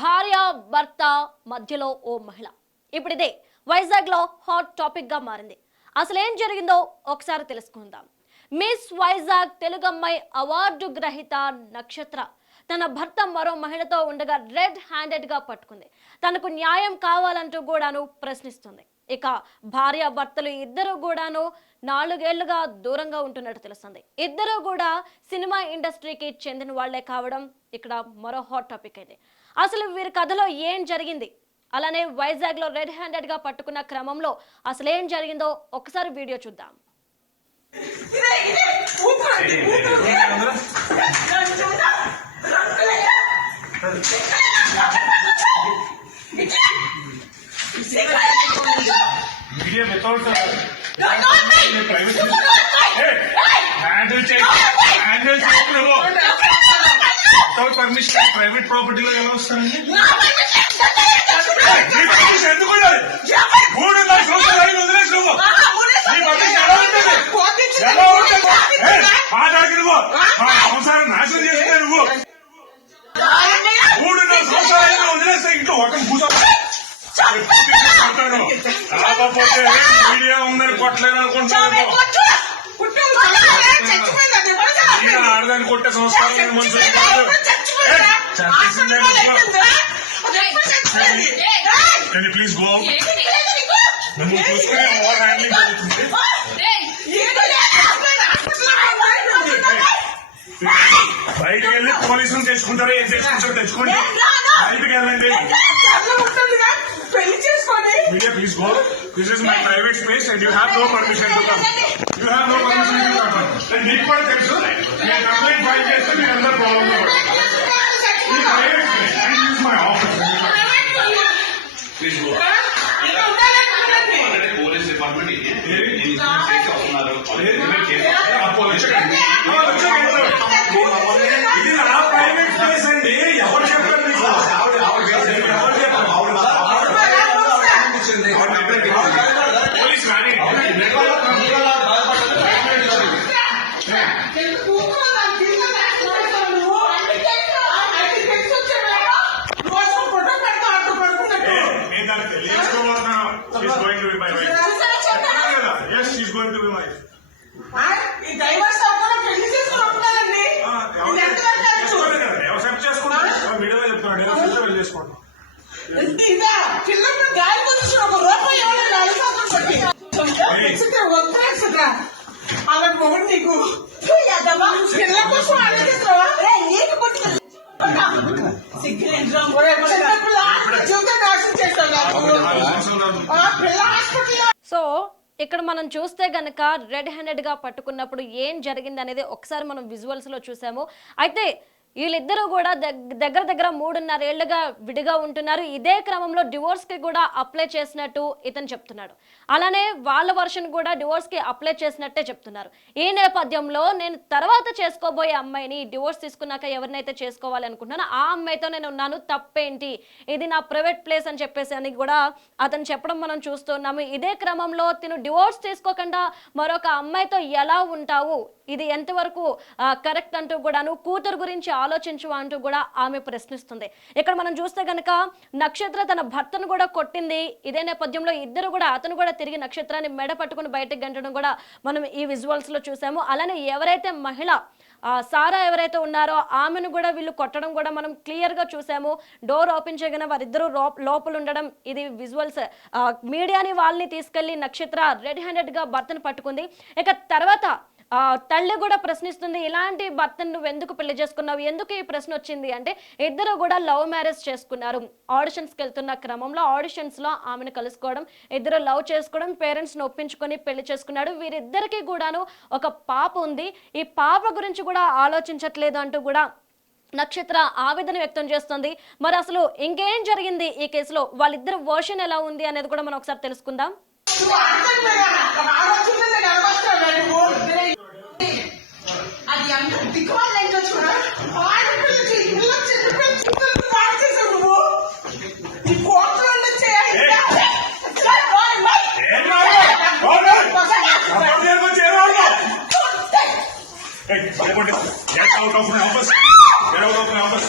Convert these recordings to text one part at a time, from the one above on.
భార్య భర్త మధ్యలో ఓ మహిళ. ఇప్పుడు ఇదే వైజాగ్లో హాట్ టాపిక్గా మారింది. అసలు ఏం జరిగిందో ఒకసారి తెలుసుకుందాం. మిస్ వైజాగ్ తెలుగమ్మాయి అవార్డు గ్రహీత నక్షత్ర. తన భర్త మరో మహిళతో ఉండగా రెడ్ హ్యాండెడ్గా పట్టుకుంది. తనకు న్యాయం కావాలంటూ కూడాను ప్రశ్నిస్తుంది. ఇక భార్య భర్తలు ఇద్దరు కూడాను నాలుగేళ్ళుగా దూరంగా ఉంటున్నట్టు తెలుస్తుంది. ఇద్దరు కూడా సినిమా ఇండస్ట్రీకి చెందిన వాళ్ళే కావడం ఇక్కడ మరో హాట్ టాపిక్ అయింది అసలు వీరి కథలో ఏం జరిగింది? అలానే వైజాగ్లో రెడ్ హ్యాండెడ్గా పట్టుకున్న క్రమంలో అసలు ఏం జరిగిందో ఒకసారి వీడియో చూద్దాం. మీడియా వితౌట్ పర్మిషన్ ప్రైవేట్ ప్రాపర్టీలో ఎలా వస్తానండి నీ పర్మిషన్ ఎందుకు ఉండాలి? మూడు నాలుగు సంవత్సరాలు అయింది వదిలేసి నువ్వు. నీ పర్మిషన్ ఎలా ఉంటుంది? ఎలా ఉంటుంది? ఏయ్, మాట్లాడికి నువ్వు. మా సంసారం నాశనం చేస్తే నువ్వు. మూడు నాలుగు సంవత్సరాలు వదిలేస్తే ఇంట్లో ఒక కూర్చో. కాకపోతే మీడియా ఉందని కొట్టలేదు అనుకుంటున్నాను ఆడదాన్ని కొట్టే సంస్కారం మనుషులు. Can you please go out? నువ్వు చూసుకుని ఓవర్ హ్యాండ్లింగ్ జరుగుతుంది బయటికి వెళ్ళి పోలీసులు తెచ్చుకుంటారు ఏం తెచ్చుకుంటారో తెచ్చుకోండి. బయటికి వెళ్ళండి. చేసుకొని media please go this is my private space and you have no permission to come you have no permission to come and మీకు కూడా తెలుసు నేను కంప్లైంట్ ఫైల్ చేస్తే మీరు అందరూ ప్రాబ్లం ఈ private space and use my office please go police department ఇది ఇది వస్తున్నారు పిల్లలు గాలి పొజిషన్ ఒక రూపాయి బట్టి వద్దు అలాంటి మొగుడు నీకు? కోసం ఆలోచిస్తావా పుట్టిన సో ఇక్కడ మనం చూస్తే గనక రెడ్ హ్యాండెడ్గా పట్టుకున్నప్పుడు ఏం జరిగింది అనేది ఒకసారి మనం విజువల్స్లో చూసాము. అయితే వీళ్ళిద్దరూ కూడా దగ్గర దగ్గర మూడున్నర ఏళ్ళుగా విడిగా ఉంటున్నారు. ఇదే క్రమంలో డివోర్స్కి కూడా అప్లై చేసినట్టు ఇతను చెప్తున్నాడు. అలానే వాళ్ళ వర్షన్ కూడా డివోర్స్కి అప్లై చేసినట్టే చెప్తున్నారు. ఈ నేపథ్యంలో నేను తర్వాత చేసుకోబోయే అమ్మాయిని డివోర్స్ తీసుకున్నాక ఎవరినైతే చేసుకోవాలి అనుకుంటున్నానో ఆ అమ్మాయితో నేను ఉన్నాను. తప్పేంటి? ఇది నా ప్రైవేట్ ప్లేస్ అని చెప్పేసి అని కూడా అతను చెప్పడం మనం చూస్తున్నాము. ఇదే క్రమంలో తిను డివోర్స్ తీసుకోకుండా మరొక అమ్మాయితో ఎలా ఉంటావు? ఇది ఎంతవరకు కరెక్ట్ అంటూ కూడాను కూతురు గురించి ఆలోచించు అంటూ కూడా ఆమె ప్రశ్నిస్తుంది. ఇక్కడ మనం చూస్తే కనుక నక్షత్ర తన భర్తను కూడా కొట్టింది. ఇదే నేపథ్యంలో ఇద్దరు కూడా అతను కూడా తిరిగి నక్షత్రాన్ని మెడ పట్టుకుని బయటకు గంటడం కూడా మనం ఈ విజువల్స్లో చూసాము. అలానే ఎవరైతే మహిళ సారా ఎవరైతే ఉన్నారో ఆమెను కూడా వీళ్ళు కొట్టడం కూడా మనం క్లియర్గా చూసాము. డోర్ ఓపెన్ చేయగానే వారిద్దరూ లోపల ఉండడం ఇది విజువల్స్ మీడియాని వాళ్ళని తీసుకెళ్ళి నక్షత్ర రెడ్ హ్యాండెడ్గా భర్తను పట్టుకుంది. ఇక తర్వాత తల్లి కూడా ప్రశ్నిస్తుంది ఇలాంటి భర్తను నువ్వు ఎందుకు పెళ్ళి చేసుకున్నావు? ఎందుకు ఈ ప్రశ్న వచ్చింది? అంటే ఇద్దరు కూడా లవ్ మ్యారేజ్ చేసుకున్నారు. ఆడిషన్స్కి వెళ్తున్న క్రమంలో ఆడిషన్స్లో ఆమెను కలుసుకోవడం ఇద్దరు లవ్ చేసుకోవడం పేరెంట్స్ని ఒప్పించుకొని పెళ్ళి చేసుకున్నాడు. వీరిద్దరికి కూడాను ఒక పాప ఉంది. ఈ పాప గురించి కూడా ఆలోచించట్లేదు అంటూ కూడా నక్షత్ర ఆవేదన వ్యక్తం చేస్తుంది. మరి అసలు ఇంకేం జరిగింది ఈ కేసులో? వాళ్ళిద్దరు వర్షన్ ఎలా ఉంది అనేది కూడా మనం ఒకసారి తెలుసుకుందాం. అది అంత దిక్కుమాలి ఏంటో చూడ ఆడపిల్ల పిల్ల చిన్నపిల్ల చిన్నపిల్ల పాడు చేసావు నువ్వు. నీ కోట్లు నేను వచ్చి ఏం! రాదు? Hey, get out of my office. Get out of my office.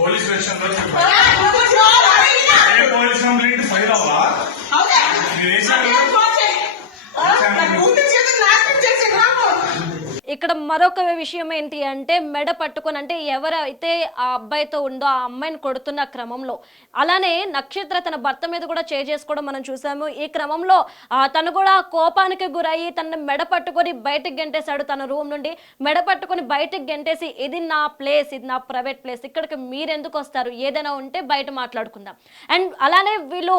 Police స్టేషన్లో చెప్పు. ఆ, కూతురు జీవితం అడిగినా. ఏ పోలీస్ కంప్లైంట్ ఫైల్ అవ్వా అవునా? మీరు వేశారు. నాకేం ఫోన్ చేయి. ఆ, నా కూతురు జీవితం నాశనం చేసిండు రాము. ఇక్కడ మరొక విషయం ఏంటి అంటే మెడ పట్టుకొని అంటే ఎవరైతే ఆ అబ్బాయితో ఉందో ఆ అమ్మాయిని కొడుతున్న క్రమంలో అలానే నక్షత్ర తన భర్త మీద కూడా చేసుకోవడం మనం చూసాము. ఈ క్రమంలో తను కూడా కోపానికి గురయ్యి తన మెడ పట్టుకొని బయటకు గెంటేశాడు తన రూమ్ నుండి. మెడ పట్టుకొని బయటకు గెంటేసి ఇది నా ప్లేస్ ఇది నా ప్రైవేట్ ప్లేస్ ఇక్కడికి మీరెందుకు వస్తారు? ఏదైనా ఉంటే బయట మాట్లాడుకుందాం. అండ్ అలానే వీళ్ళు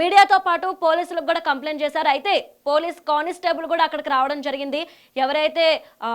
మీడియాతో పాటు పోలీసులకు కూడా కంప్లైంట్ చేశారు. అయితే పోలీస్ కానిస్టేబుల్ కూడా అక్కడికి రావడం జరిగింది. ఎవరైతే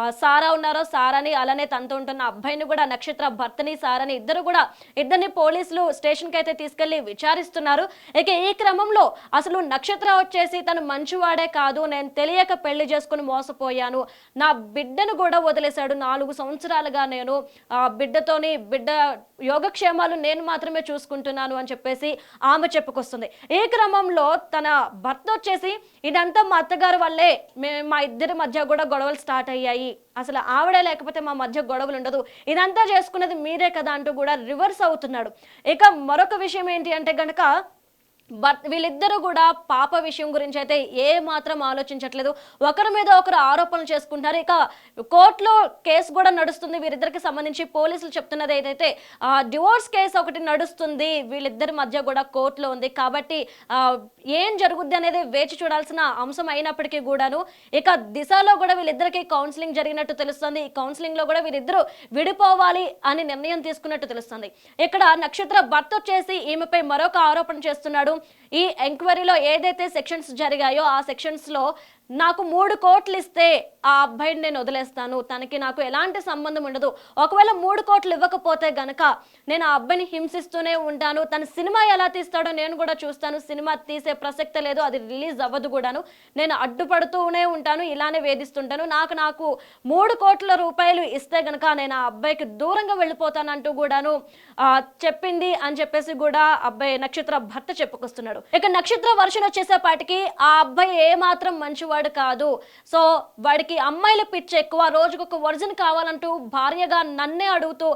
సారా ఉన్నారో సారాని అలానే తనతో ఉంటున్న అబ్బాయిని కూడా నక్షత్ర భర్తని సారాని ఇద్దరు కూడా ఇద్దరిని పోలీసులు స్టేషన్కి అయితే తీసుకెళ్ళి విచారిస్తున్నారు. ఇక ఈ క్రమంలో అసలు నక్షత్ర వచ్చేసి తను మంచివాడే కాదు నేను తెలియక పెళ్ళి చేసుకుని మోసపోయాను. నా బిడ్డను కూడా వదిలేశాడు నాలుగు సంవత్సరాలుగా నేను. ఆ బిడ్డతోని బిడ్డ యోగక్షేమాలు నేను మాత్రమే చూసుకుంటున్నాను అని చెప్పేసి ఆమె చెప్పుకొస్తుంది. ఈ క్రమంలో తన భర్త వచ్చేసి ఇదంతా మా అత్తగారు వల్లే మే- మా ఇద్దరి మధ్య కూడా గొడవలు స్టార్ట్ అయ్యాయి. అసలు ఆవిడే లేకపోతే మా మధ్య గొడవలు ఉండదు. ఇదంతా చేసుకున్నది మీరే కదా అంటూ కూడా రివర్స్ అవుతున్నాడు. ఇక మరొక విషయం ఏంటి అంటే గనక బట్ వీళ్ళిద్దరూ కూడా పాప విషయం గురించి అయితే ఏ మాత్రం ఆలోచించట్లేదు. ఒకరి మీద ఒకరు ఆరోపణలు చేసుకుంటారు ఇక కోర్టులో కేసు కూడా నడుస్తుంది. వీరిద్దరికి సంబంధించి పోలీసులు చెప్తున్నది ఏదైతే డివోర్స్ కేసు ఒకటి నడుస్తుంది. వీళ్ళిద్దరి మధ్య కూడా కోర్టులో ఉంది. కాబట్టి ఏం జరుగుద్ది అనేది వేచి చూడాల్సిన అంశం అయినప్పటికీ కూడాను ఇక దిశలో కూడా వీళ్ళిద్దరికి కౌన్సిలింగ్ జరిగినట్టు తెలుస్తుంది. ఈ కౌన్సిలింగ్లో కూడా వీరిద్దరూ విడిపోవాలి అని నిర్ణయం తీసుకున్నట్టు తెలుస్తుంది. ఇక్కడ నక్షత్ర భర్త వచ్చేసి ఈమెపై మరొక ఆరోపణ చేస్తున్నాడు. ఈ ఎంక్వైరీలో ఏదైతే సెక్షన్స్ జరిగాయో ఆ సెక్షన్స్లో నాకు మూడు కోట్లు ఇస్తే ఆ అబ్బాయిని నేను వదిలేస్తాను. తనకి నాకు ఎలాంటి సంబంధం ఉండదు. ఒకవేళ మూడు కోట్లు ఇవ్వకపోతే గనక నేను ఆ అబ్బాయిని హింసిస్తూనే ఉంటాను. తన సినిమా ఎలా తీస్తాడో నేను కూడా చూస్తాను. సినిమా తీసే ప్రసక్తే లేదు. అది రిలీజ్ అవ్వదు కూడాను. నేను అడ్డుపడుతూనే ఉంటాను. ఇలానే వేధిస్తుంటాను. నాకు నాకు మూడు కోట్ల రూపాయలు ఇస్తే గనక నేను ఆ అబ్బాయికి దూరంగా వెళ్ళిపోతానంటూ కూడాను చెప్పింది అని చెప్పేసి కూడా అబ్బాయి నక్షత్ర భర్త చెప్పుకొస్తున్నాడు. ఇక నక్షత్ర వర్షం వచ్చేసేపాటికి ఆ అబ్బాయి ఏ మాత్రం మంచివాడు కాదు. సో వాడికి అమ్మాయిల పిచ్చి ఎక్కువ రోజుకు ఒక వర్జన్ కావాలంటూ భార్యగా నన్నే అడుగుతూ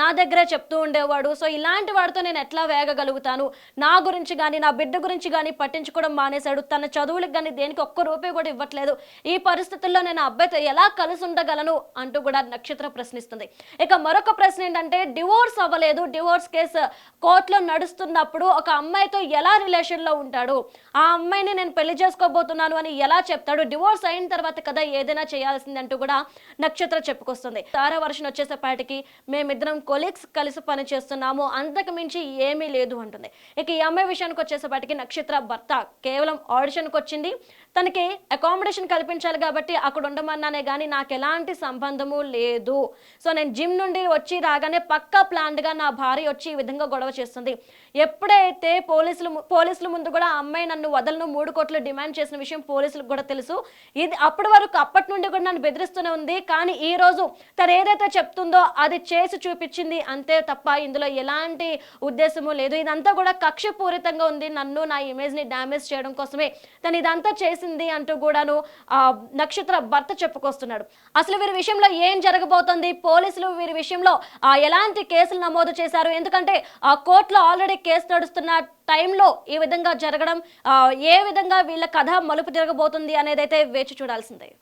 నా దగ్గరే చెప్తూ ఉండేవాడు. సో ఇలాంటి వాడితో నేను ఎట్లా వేగగలుగుతాను? నా గురించి కానీ నా బిడ్డ గురించి కానీ పట్టించుకోవడం మానేశాడు. తన చదువులకు కానీ దేనికి ఒక్క రూపాయి కూడా ఇవ్వట్లేదు. ఈ పరిస్థితుల్లో నేను అబ్బాయితో ఎలా కలిసి ఉండగలను అంటూ కూడా నక్షత్ర ప్రశ్నిస్తుంది. ఇక మరొక ప్రశ్న ఏంటంటే డివోర్స్ అవ్వలేదు. డివోర్స్ కేసు కోర్టులో నడుస్తున్నప్పుడు ఒక అమ్మాయితో ఎలా రిలేషన్లో ఉంటాడు? ఆ అమ్మాయిని నేను పెళ్ళి చేసుకోబోతున్నాను అని ఎలా చెప్తాడు. డివోర్స్ అయిన తర్వాత కదా ఏదైనా చేయాల్సింది అంటూ కూడా నక్షత్ర చెప్పుకొస్తుంది. తారా వర్షం వచ్చేసేపాటికి మేమిద్దరం కొలీగ్స్ కలిసి పని చేస్తున్నాము. అంతకు మించి ఏమీ లేదు అంటుంది. ఇక ఈ అమ్మాయి విషయానికి వచ్చేసేపాటికి నక్షత్ర భర్త కేవలం ఆడిషన్కి వచ్చింది. తనకి అకామిడేషన్ కల్పించాలి కాబట్టి అక్కడ ఉండమన్నానే కానీ నాకు ఎలాంటి సంబంధము లేదు. సో నేను జిమ్ నుండి వచ్చి రాగానే పక్కా ప్లాన్డ్గా నా భార్య వచ్చి ఈ విధంగా గొడవ చేస్తుంది. ఎప్పుడైతే పోలీసులు పోలీసుల ముందు కూడా అమ్మాయి నన్ను వదలను మూడు కోట్లు డిమాండ్ చేసిన విషయం పోలీసులకు కూడా తెలుసు. ఇది అప్పటి వరకు అప్పటి నుండి కూడా నన్ను బెదిరిస్తూనే ఉంది. కానీ ఈ రోజు తను ఏదైతే చెప్తుందో అది చేసి చూపించింది అంతే తప్ప ఇందులో ఎలాంటి ఉద్దేశము లేదు. ఇదంతా కూడా కక్షపూరితంగా ఉంది. నన్ను నా ఇమేజ్ని డ్యామేజ్ చేయడం కోసమే తను ఇదంతా చేసింది అంటూ కూడాను ఆ నక్షత్ర భర్త చెప్పుకొస్తున్నాడు. అసలు వీరి విషయంలో ఏం జరగబోతోంది? పోలీసులు వీరి విషయంలో ఆ, ఎలాంటి కేసులు నమోదు చేశారు? ఎందుకంటే ఆ కోర్టులో ఆల్రెడీ కేసు నడుస్తున్న టైంలో ఈ విధంగా జరగడం ఏ విధంగా వీళ్ళ కథ మలుపు తిరగబోతుంది అనేది అయితే వేచి చూడాల్సిందే.